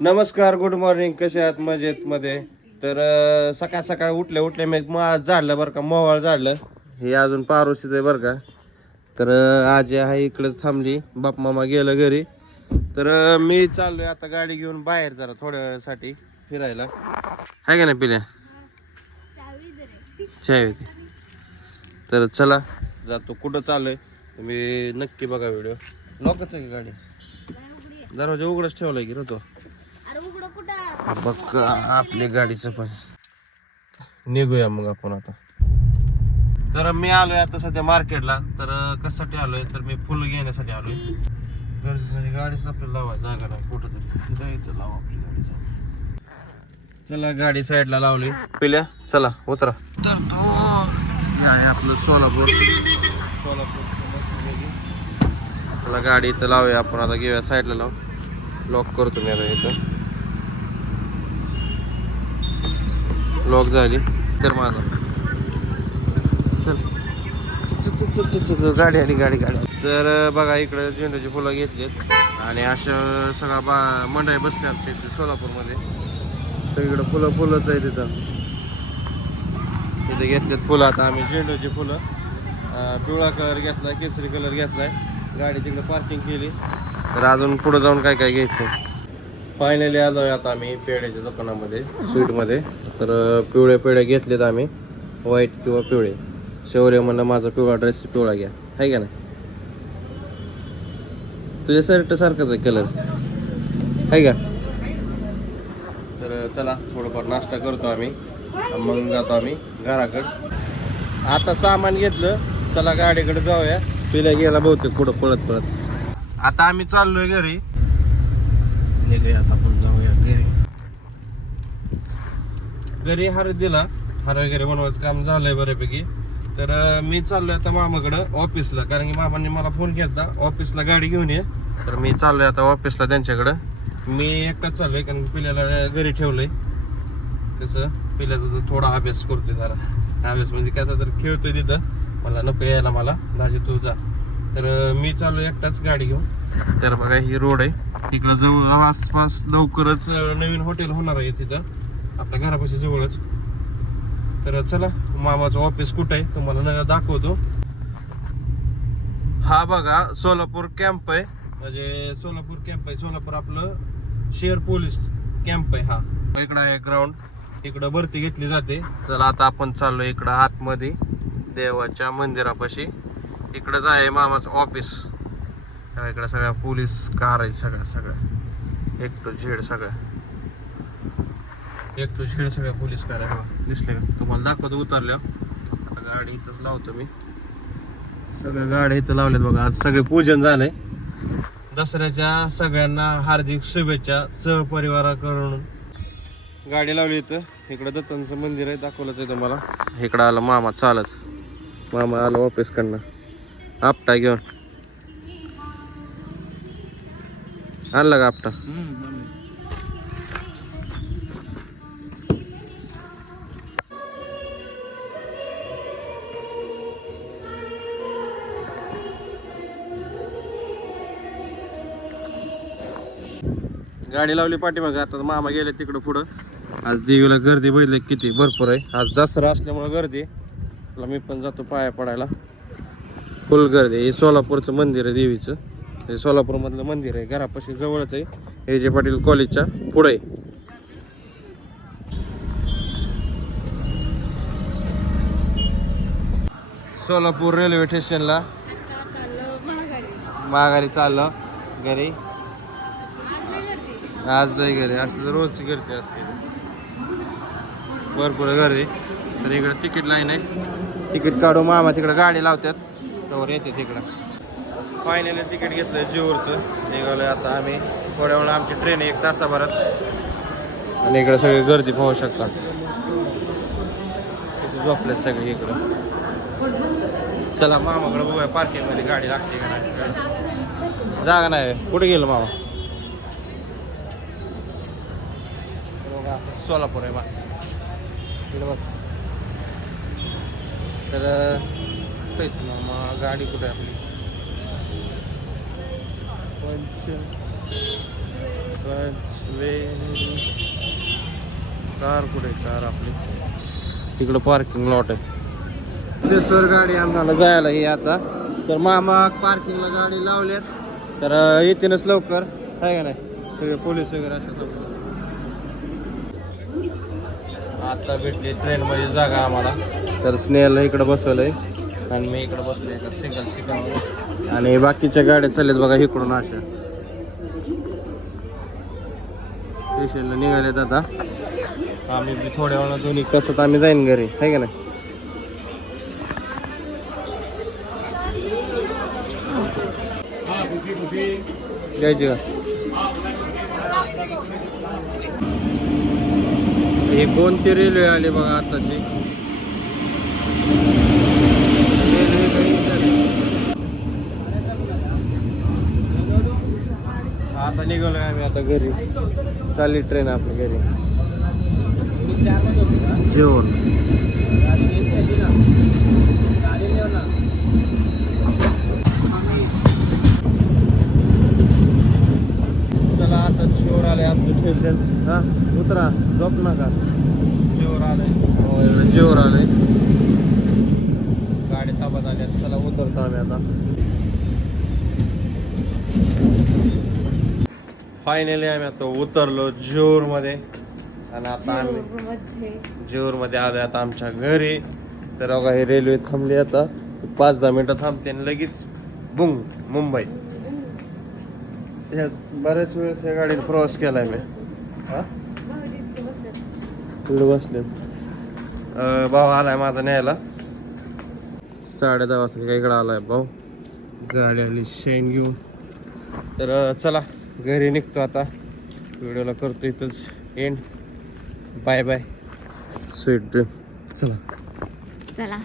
नमस्कार good morning कसे आहात? मजेत मध्ये. तर अं, सकाळ सकाळ उठले उठले मी मग झाडलं बरं का मोवाळ झाडलं. हे अजून पारोशीच आहे बरं का. तर अं, आजी आहे इकडंच थांबली. बाप मामा गेलं घरी. तर अं, मी चाललोय आता गाडी घेऊन बाहेर जरा थोड्या वेळासाठी फिरायला. आहे का नाही पिल्या? चाय होती. तर चला जातो. कुठं चाललोय? तुम्ही नक्की बघा व्हिडिओ. लॉकच आहे का गाडी? दरवाजा उघडच ठेवलाय की रे तो. अरे बघ आपल्या गाडीचं पण. निघूया मग आपण आता. तर मी आलोय आता सध्या मार्केटला. तर कशासाठी आलोय? तर मी फुलं घेण्यासाठी आलोय. म्हणजे गाडीच आपल्याला लावा जागा नाही कुठं तरी इथं लावा आपली गाडी. चला गाडी साईडला लावली. पिल्या? चला उतरा. तर तो आहे आपलं सोलापूर. सोलापूर चला गाडी इथं लावूया आपण. आता घेऊया साईडला लावू लॉक करतो मी आता इथं. लॉक झाली तर माझा चल. गाडी आली गाडी गाडी. तर बघा इकडे झेंडूची फुलं घेतलीत आणि अशा सगळा बा मंडळी बसते आमच्या इथे सोलापूरमध्ये. सगळीकडे फुलं फुलंच आहे तिथं इथे घेतलेत फुलं आता आम्ही झेंडूची फुलं. पिवळा कलर घेतलाय केसरी कलर घेतलाय. गाडी तिकडे पार्किंग केली. तर अजून पुढे जाऊन काय काय घ्यायचं? फायनली आलोय आता आम्ही पेढ्याच्या दुकानामध्ये स्वीटमध्ये. तर पिवळे पेढे घेतलेत आम्ही. व्हाईट किंवा पिवळे. शौर्य म्हणलं माझा पिवळा ड्रेस पिवळा घ्या. आहे का नाही? तुझ्या शर्ट सारखाच आहे कलर आहे का? तर चला थोडंफार नाश्ता करतो आम्ही. मग जातो आम्ही घराकडं. आता सामान घेतलं. चला गाडीकडे जाऊया. पिल्या गेला बहुतेक कुठं पळत पळत आता आम्ही चाललोय घरी. म्हणजे निघूयात आता आपण जाऊया घरी. घरी हार दिला हार वगैरे बनवायचं काम झालंय बऱ्यापैकी. तर मी चाललोय आता मामाकडं ऑफिसला कारण की मामांनी मला फोन केला ऑफिसला गाडी घेऊन ये. तर मी चाललोय आता ऑफिसला त्यांच्याकडं. मी एकटाच चाललोय कारण पिल्याला घरी ठेवलंय. कसं पिल्याचा थोडा अभ्यास करतोय जरा. अभ्यास म्हणजे कसा तर खेळतोय तिथं. मला नको यायला मला. दाजी तू जा. तर मी चालू एकटाच गाडी घेऊन. तर बघा ही रोड आहे. इकडं जवळ आसपास लवकरच नवीन हॉटेल होणार आहे तिथं. आपल्या घरापाशी जवळच. तर चला मामाचं ऑफिस कुठं आहे तुम्हाला न दाखवतो. हा बघा सोलापूर कॅम्प आहे. म्हणजे सोलापूर कॅम्प आहे सोलापूर आपलं शेअर पोलीस कॅम्प आहे हा. इकडं आहे ग्राउंड इकडं भरती घेतली जाते. चला आता आपण चाललो इकडं आतमध्ये देवाच्या मंदिरापाशी. इकडंच आहे मामाचं ऑफिस इकडं सगळ्या पोलीस कार आहेत सगळ्या सगळ्या. एक टू झेड सगळ्या. एक टू झेड सगळ्या पोलीस कार आहे बघा. दिसले का? तुम्हाला दाखवतो उतरल्या गाडी इथंच लावतो मी. सगळ्या गाड्या इथं लावल्यात बघा. आज सगळे पूजन झालंय. दसऱ्याच्या सगळ्यांना हार्दिक शुभेच्छा सहपरिवाराकडून. गाडी लावली इथं. इकडं दत्तांचं मंदिर आहे. दाखवलंच आहे तुम्हाला. इकडं आला मामा चालत. मामा आला ऑफिसकडनं आपटा घेऊन. आणला का आपटा? गाडी लावली पाठीमागे आता मामा गेले तिकडं पुढं. आज देवीला गर्दी बघितली किती भरपूर आहे. आज दसरा असल्यामुळे गर्दी मी पण जातो पाया पडायला. फुल गर्दी आहे. हे सोलापूरचं मंदिर आहे देवीचं. हे सोलापूरमधलं मंदिर आहे. घरापाशी जवळच आहे. हे जे पाटील कॉलेजच्या पुढे आहे. सोलापूर रेल्वे स्टेशनला महागारी चाललं माघारी चाललं घरी. आज लय घरी असं तर रोजची गर्दी असते. भरपूर गर्दी. तर इकडे तिकीट लाईन आहे. तिकीट काढू मामा तिकडे गाडी लावतात. तर येते तिकडं. फायनली तिकीट घेतलं जीवरचं निघालोय आता आम्ही. थोड्या वेळा आमची ट्रेन एक तासाभरात. आणि इकडे सगळी गर्दी पाहू शकता. झोपल्यात सगळी इकडं. चला मामाकडे बघूया पार्किंगमध्ये गाडी लागते का नाही. जागा नाही. कुठे गेलो मामा? सोलापूर आहे बघ. तर मामा गाडी कुठे आपली? कार कुठे कार आपली तिकडं पार्किंग लॉट आहे. सिद्धेश्वर गाडी आम्हाला जायला ही आता. तर मामा पार्किंगला गाडी लावल्यात. तर येतीनच लवकर. आहे का नाही? सगळे पोलीस वगैरे असतात आता भेटली ट्रेनमध्ये जागा आम्हाला. तर स्नेहाला इकडं बसवलं आहे आणि मी इकडे बसलोय एका सिंगल सिंगल आणि बाकीच्या गाड्या चालल्यात बघा इकडून अशा. स्टेशनला निघालेत आता. आम्ही थोड्या वेळा दोन्ही कसं आम्ही जाईन घरी आहे का नाही? घ्यायची का? हे कोणती रेल्वे आली बघा आताची रेल्वे काही झाली. आता निघालोय आम्ही आता घरी. चालली ट्रेन आपली घरी. जेवण. चला आता शिवर आले आमचं स्टेशन हा? उतरा. झोप नका. जेवर आलंय. हो जेवर आलंय. गाडी ताब्यात आल्या चला उतरतो आम्ही आता. फायनली आम्ही आता उतरलो जेऊरमध्ये आणि आता आम्ही मध्ये आलोय आता आमच्या घरी. तर बघा हे रेल्वे थांबली आता. पाच दहा मिनिटं थांबते आणि लगेच बुंग मुंबई. ह्या बऱ्याच वेळेस या गाडीने प्रवास केलाय मी. हा? पुढे बसले. भाऊ आलाय माझा न्यायला. साडे दहा वाजता इकडं आलाय भाऊ. गाडी आली शेण घेऊन. तर चला. घरी निघतो आता. व्हिडिओला करतो इथंच. And bye bye sweet dream चला. चला.